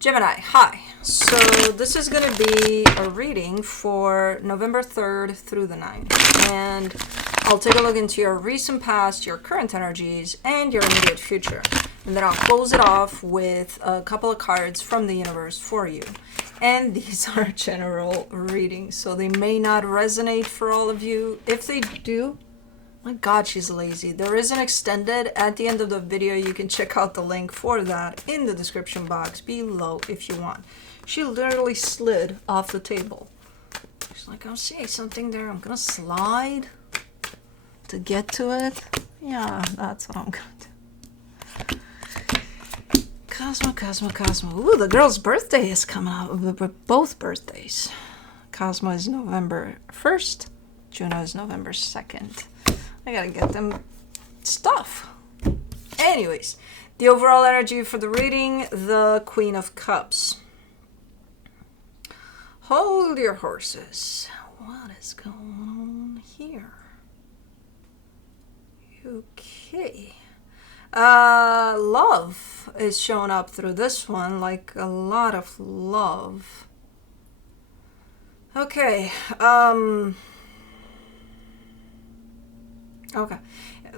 Gemini, hi. So this is going to be a reading for November 3rd through the 9th. And I'll take a look into your recent past, your current energies, and your immediate future. And then I'll close it off with a couple of cards from the universe for you. And these are general readings, so they may not resonate for all of you. If they do, my God, she's lazy. There is an extended at the end of the video. You can check out the link for that in the description box below if you want. She literally slid off the table. She's like, I'm seeing something there. I'm going to slide to get to it. Yeah, that's what I'm going to do. Cosmo. Ooh, the girl's birthday is coming up. Both birthdays. Cosmo is November 1st. Juno is November 2nd. I gotta get them stuff. Anyways, the overall energy for the reading, the Queen of Cups. Hold your horses. What is going on here? Okay. Love is showing up through this one, like a lot of love. Okay. Okay,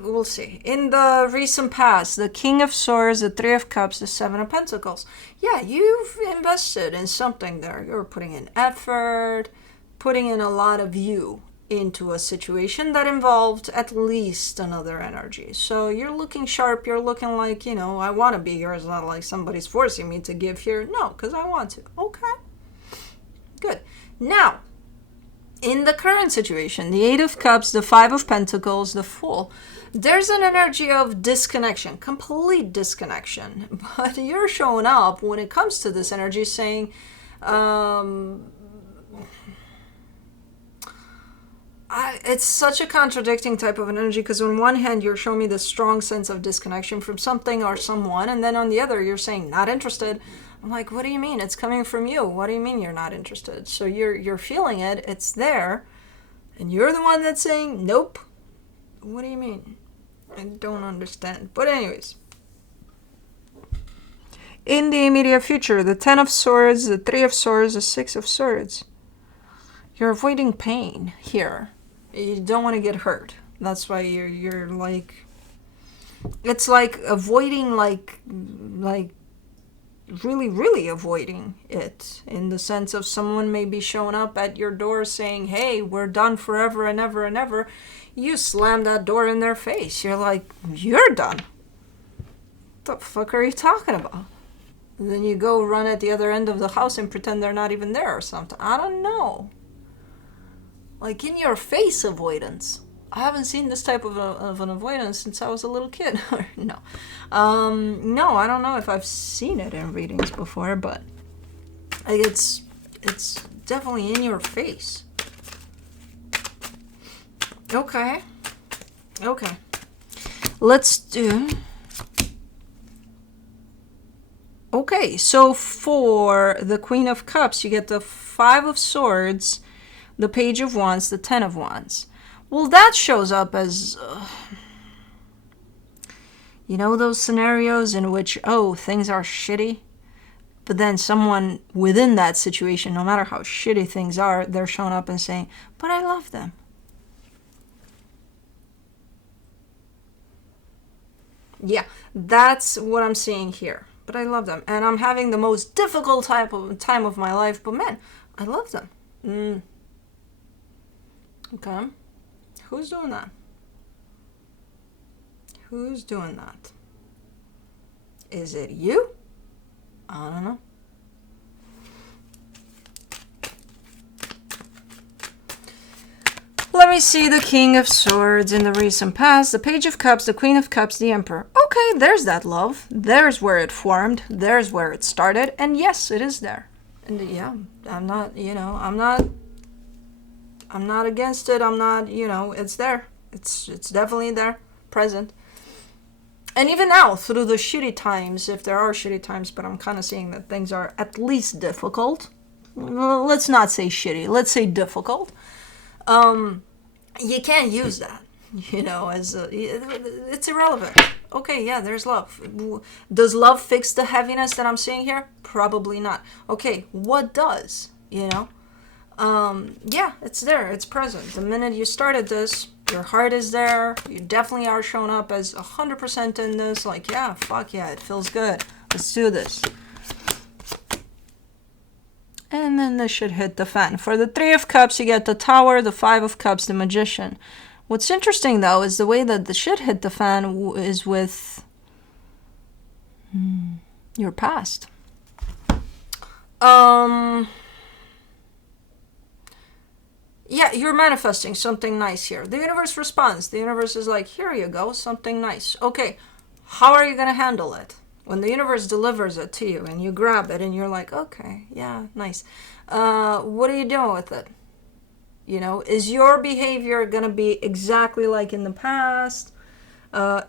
we'll see. In the recent past, the King of Swords, the Three of Cups, the Seven of Pentacles. Yeah, you've invested in something there. You're putting in effort, putting in a lot of you into a situation that involved at least another energy. So you're looking sharp. You're looking like, you know, I want to be here. It's not like somebody's forcing me to give here. No, because I want to. Okay, good. Now, in the current situation, the Eight of Cups, the Five of Pentacles, the Fool, there's an energy of disconnection, complete disconnection. But you're showing up when it comes to this energy saying, it's such a contradicting type of an energy, because on one hand, you're showing me this strong sense of disconnection from something or someone, and then on the other, you're saying, not interested. I'm like, what do you mean? It's coming from you. What do you mean you're not interested? So you're feeling it. It's there. And you're the one that's saying, nope. What do you mean? I don't understand. But anyways. In the immediate future, the Ten of Swords, the Three of Swords, the Six of Swords. You're avoiding pain here. You don't want to get hurt. That's why you're like... It's like avoiding like really avoiding it, in the sense of someone may be showing up at your door saying, hey, we're done forever and ever and ever. You slam that door in their face. You're like, you're done. What the fuck are you talking about? And then you go run at the other end of the house and pretend they're not even there or something. I don't know. Like in your face avoidance. I haven't seen this type of an avoidance since I was a little kid. No. No, I don't know if I've seen it in readings before, but it's definitely in your face. Okay. Let's do... Okay, so for the Queen of Cups, you get the Five of Swords, the Page of Wands, the Ten of Wands. Well, that shows up as, you know, those scenarios in which, oh, things are shitty, but then someone within that situation, no matter how shitty things are, they're showing up and saying, but I love them. Yeah, that's what I'm seeing here. But I love them. And I'm having the most difficult time of my life, but man, I love them. Okay. Who's doing that? Who's doing that? Is it you? I don't know. Let me see the King of Swords in the recent past, the Page of Cups, the Queen of Cups, the Emperor. Okay, there's that love. There's where it formed. There's where it started. And yes, it is there. And yeah, I'm not, you know, I'm not against it. I'm not, you know, it's there. It's definitely there, present. And even now, through the shitty times, if there are shitty times, but I'm kind of seeing that things are at least difficult. Let's not say shitty. Let's say difficult. You can't use that, you know, as it's irrelevant. Okay, yeah, there's love. Does love fix the heaviness that I'm seeing here? Probably not. Okay, what does? You know? Yeah, it's there. It's present. The minute you started this, your heart is there. You definitely are showing up as 100% in this. Like, yeah, fuck yeah, it feels good. Let's do this. And then this should hit the fan. For the Three of Cups, you get the Tower, the Five of Cups, the Magician. What's interesting, though, is the way that the shit hit the fan is with your past. Yeah, you're manifesting something nice here. The universe responds. The universe is like, here you go, something nice. Okay, how are you going to handle it? When the universe delivers it to you and you grab it and you're like, okay, yeah, nice. What are you doing with it? You know, is your behavior going to be exactly like in the past?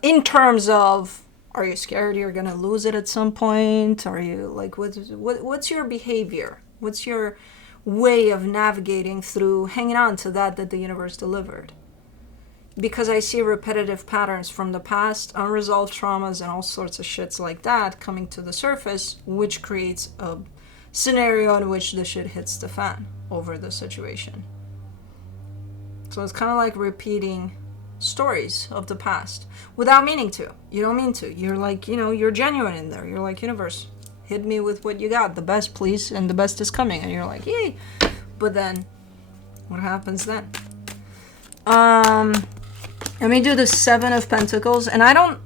In terms of, are you scared you're going to lose it at some point? Are you like, what's your behavior? What's your way of navigating through hanging on to that the universe delivered? Because I see repetitive patterns from the past, unresolved traumas and all sorts of shits like that coming to the surface, which creates a scenario in which the shit hits the fan over the situation. So it's kind of like repeating stories of the past without meaning to. You don't mean to. You're like, you know, you're genuine in there. You're like, universe, hit me with what you got. The best, please. And the best is coming. And you're like, yay. But then, what happens then? Let me do the Seven of Pentacles. And I don't,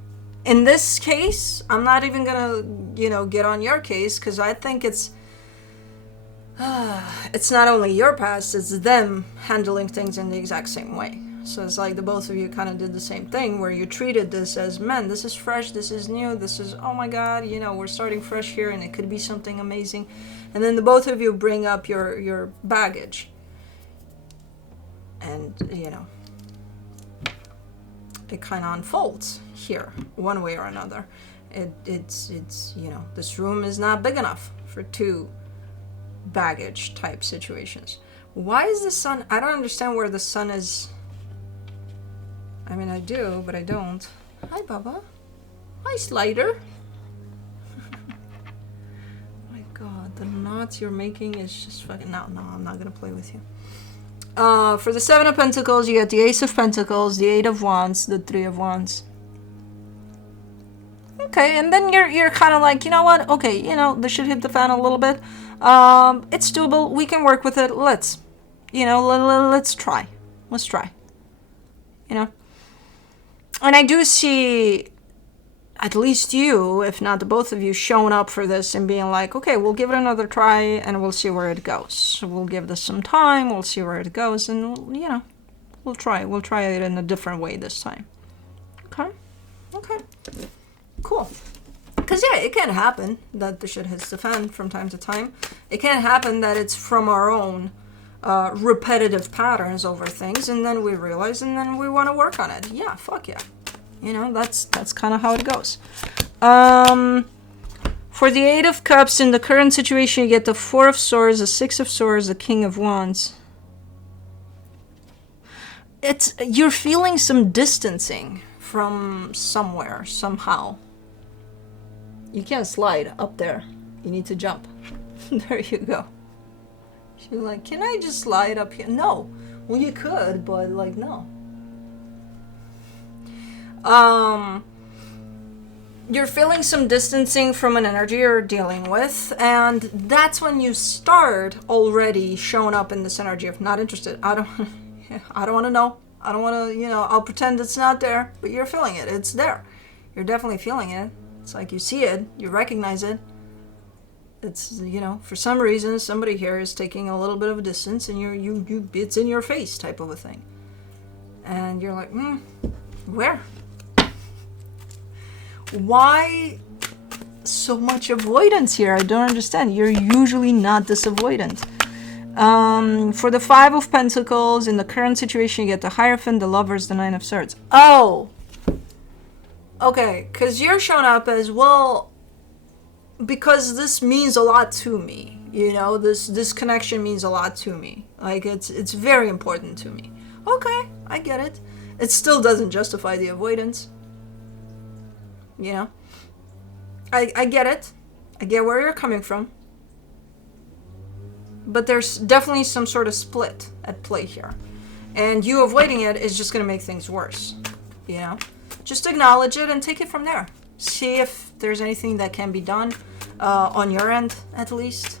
in this case, I'm not even gonna, you know, get on your case, because I think it's not only your past, it's them handling things in the exact same way. So it's like the both of you kind of did the same thing, where you treated this as, man, this is fresh, this is new, this is, oh my god, you know, we're starting fresh here and it could be something amazing. And then the both of you bring up your baggage. And, you know, it kind of unfolds here, one way or another. It's you know, this room is not big enough for two baggage type situations. Why is the sun? I don't understand where the sun is. I mean, I do, but I don't. Hi, Baba. Hi, Slider. My god, the knots you're making is just fucking... No, I'm not gonna play with you. For the Seven of Pentacles, you get the Ace of Pentacles, the Eight of Wands, the Three of Wands. Okay, and then you're kind of like, you know what? Okay, you know, this should hit the fan a little bit. It's doable. We can work with it. Let's, you know, let's try. Let's try. You know? And I do see at least you, if not the both of you, showing up for this and being like, okay, we'll give it another try and we'll see where it goes. So we'll give this some time, we'll see where it goes, and, you know, we'll try it in a different way this time. Okay, cool. Because, yeah, it can happen that the shit hits the fan from time to time. It can happen that it's from our own repetitive patterns over things, and then we realize, and then we want to work on it. Yeah, fuck yeah. You know, that's kind of how it goes. For the Eight of Cups, in the current situation, you get the Four of Swords, the Six of Swords, the King of Wands. You're feeling some distancing from somewhere, somehow. You can't slide up there. You need to jump. There you go. She's like, can I just slide up here? No. Well, you could, but, like, no. You're feeling some distancing from an energy you're dealing with, and that's when you start already showing up in this energy of not interested. I don't want to know. I don't want to, you know, I'll pretend it's not there, but you're feeling it. It's there. You're definitely feeling it. It's like you see it, you recognize it. It's, you know, for some reason, somebody here is taking a little bit of a distance, and you it's in your face type of a thing. And you're like, where? Why so much avoidance here? I don't understand. You're usually not this avoidant. For the Five of Pentacles, in the current situation, you get the Hierophant, the Lovers, the Nine of Swords. Oh! Okay, because you're showing up as, well, because this means a lot to me. You know, this connection means a lot to me. Like, it's very important to me. Okay, I get it. It still doesn't justify the avoidance. you know. I get it. I get where you're coming from. But there's definitely some sort of split at play here. And you avoiding it is just going to make things worse, you know. Just acknowledge it and take it from there. See if there's anything that can be done on your end, at least,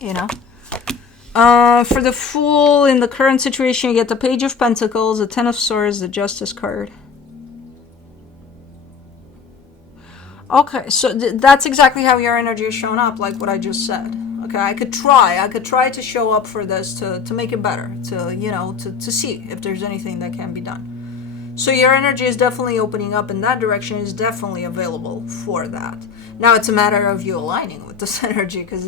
you know. For the Fool, in the current situation, you get the Page of Pentacles, the Ten of Swords, the Justice card. Okay, so that's exactly how your energy is showing up, like what I just said. Okay, I could try to show up for this to make it better, to, you know, to see if there's anything that can be done. So your energy is definitely opening up in that direction, is definitely available for that. Now it's a matter of you aligning with this energy, because,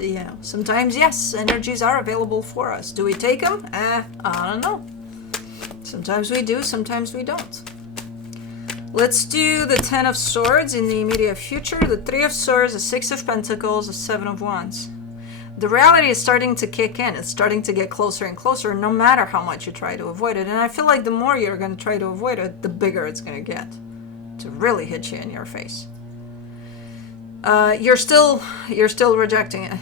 you know, sometimes, yes, energies are available for us. Do we take them? I don't know. Sometimes we do, sometimes we don't. Let's do the Ten of Swords in the immediate future, the Three of Swords, the Six of Pentacles, the Seven of Wands. The reality is starting to kick in. It's starting to get closer and closer, no matter how much you try to avoid it. And I feel like the more you're going to try to avoid it, the bigger it's going to get to really hit you in your face. You're still rejecting it.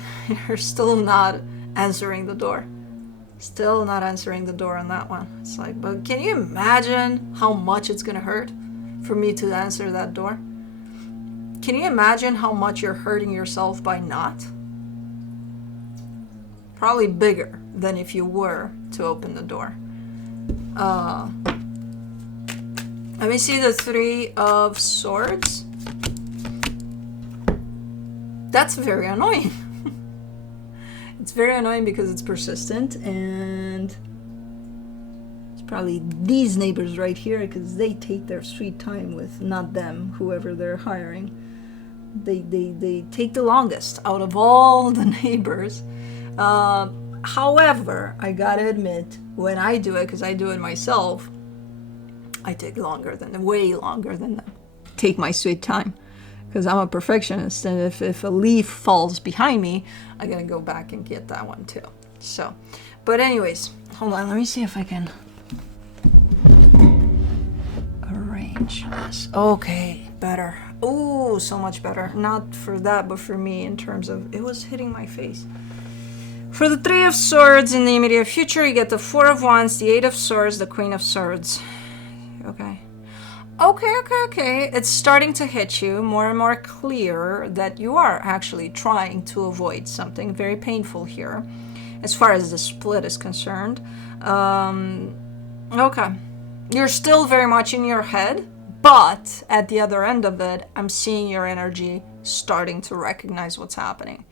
You're still not answering the door. Still not answering the door on that one. It's like, but can you imagine how much it's going to hurt for me to answer that door? Can you imagine how much you're hurting yourself by not? Probably bigger than if you were to open the door. Let me see the Three of Swords. That's very annoying. It's very annoying because it's persistent, and it's probably these neighbors right here, because they take their sweet time with, not them, whoever they're hiring. They take the longest out of all the neighbors. However, I gotta admit, when I do it, because I do it myself, I take way longer than them. Take my sweet time, because I'm a perfectionist, and if a leaf falls behind me, I gotta go back and get that one too. So, but anyways, hold on, let me see if I can arrange this. Okay, better. Oh, so much better. Not for that, but for me, in terms of, it was hitting my face. For the Three of Swords in the immediate future, you get the Four of Wands, the Eight of Swords, the Queen of Swords. Okay. Okay. It's starting to hit you more and more clear that you are actually trying to avoid something very painful here, as far as the split is concerned. Okay. You're still very much in your head, but at the other end of it, I'm seeing your energy starting to recognize what's happening.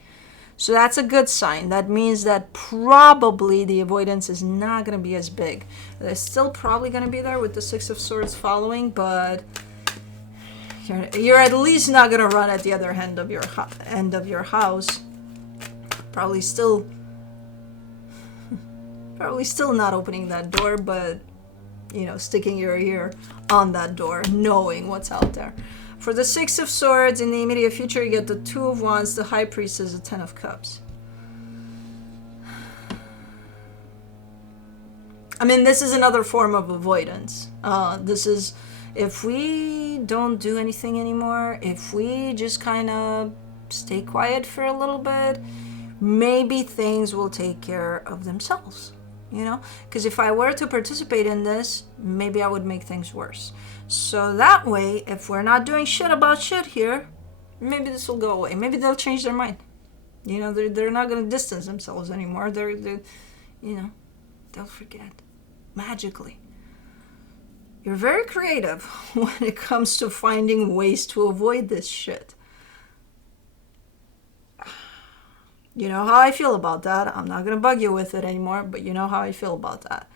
So that's a good sign. That means that probably the avoidance is not going to be as big. They're still probably going to be there with the Six of Swords following, but you're at least not going to run at the other end of your house. Probably still not opening that door, but, you know, sticking your ear on that door, knowing what's out there. For the Six of Swords, in the immediate future, you get the Two of Wands, the High Priestess, the Ten of Cups. I mean, this is another form of avoidance. This is, if we don't do anything anymore, if we just kind of stay quiet for a little bit, maybe things will take care of themselves, you know? Because if I were to participate in this, maybe I would make things worse. So that way, if we're not doing shit about shit here, maybe this will go away. Maybe they'll change their mind. You know, they're not going to distance themselves anymore. They're, you know, they'll forget. Magically. You're very creative when it comes to finding ways to avoid this shit. You know how I feel about that. I'm not going to bug you with it anymore, but you know how I feel about that.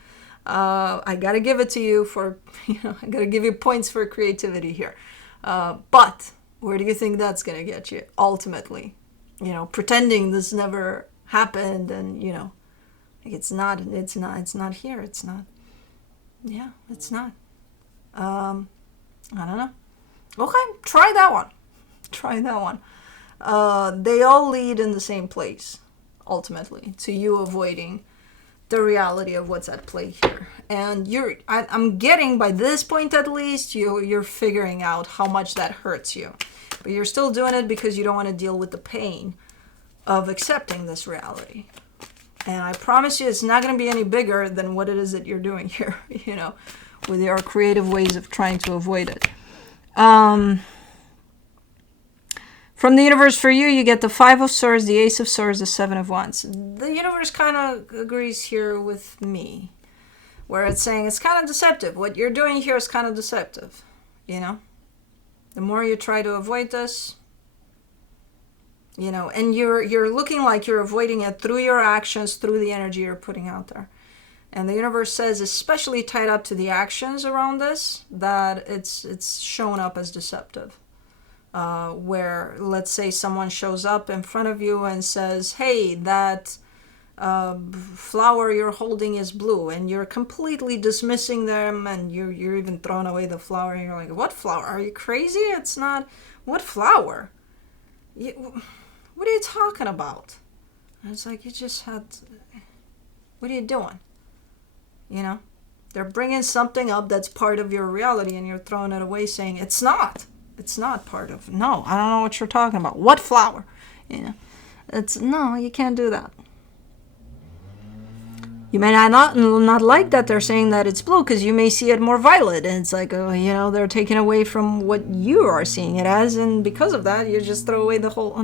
I gotta give it to you for, you know, I gotta give you points for creativity here. But where do you think that's gonna get you ultimately? You know, pretending this never happened, and, you know, it's not here. It's not. Yeah, it's not. I don't know. Okay, try that one. They all lead in the same place, ultimately, to you avoiding the reality of what's at play here. And I'm getting, by this point at least, you're figuring out how much that hurts you. But you're still doing it because you don't want to deal with the pain of accepting this reality. And I promise you, it's not going to be any bigger than what it is that you're doing here, with your creative ways of trying to avoid it. From the universe for you, you get the 5 of Swords, the Ace of Swords, the 7 of Wands. The universe kind of agrees here with me, where it's saying it's kind of deceptive. What you're doing here is kind of deceptive, The more you try to avoid this, and you're looking like you're avoiding it through your actions, through the energy you're putting out there. And the universe says, especially tied up to the actions around this, that it's shown up as deceptive. Where, let's say, someone shows up in front of you and says, hey, that flower you're holding is blue, and you're completely dismissing them, and you're even throwing away the flower, and you're like, what flower? Are you crazy? It's not. What flower? What are you talking about? And it's like, you just had. What are you doing? They're bringing something up that's part of your reality, and you're throwing it away, saying it's not. It's not part of. No, I don't know what you're talking about. What flower? No, you can't do that. You may not like that they're saying that it's blue, because you may see it more violet, and it's like, they're taking away from what you are seeing it as, and because of that, you just throw away the whole.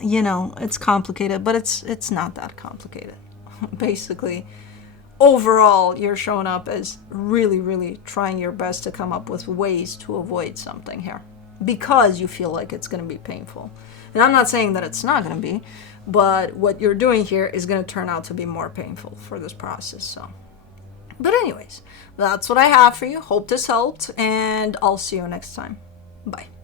It's complicated, but it's not that complicated. Basically, overall, you're showing up as really, really trying your best to come up with ways to avoid something here, because you feel like it's going to be painful. And I'm not saying that it's not going to be, but what you're doing here is going to turn out to be more painful for this process. So, but anyways, that's what I have for you. Hope this helped, and I'll see you next time. Bye.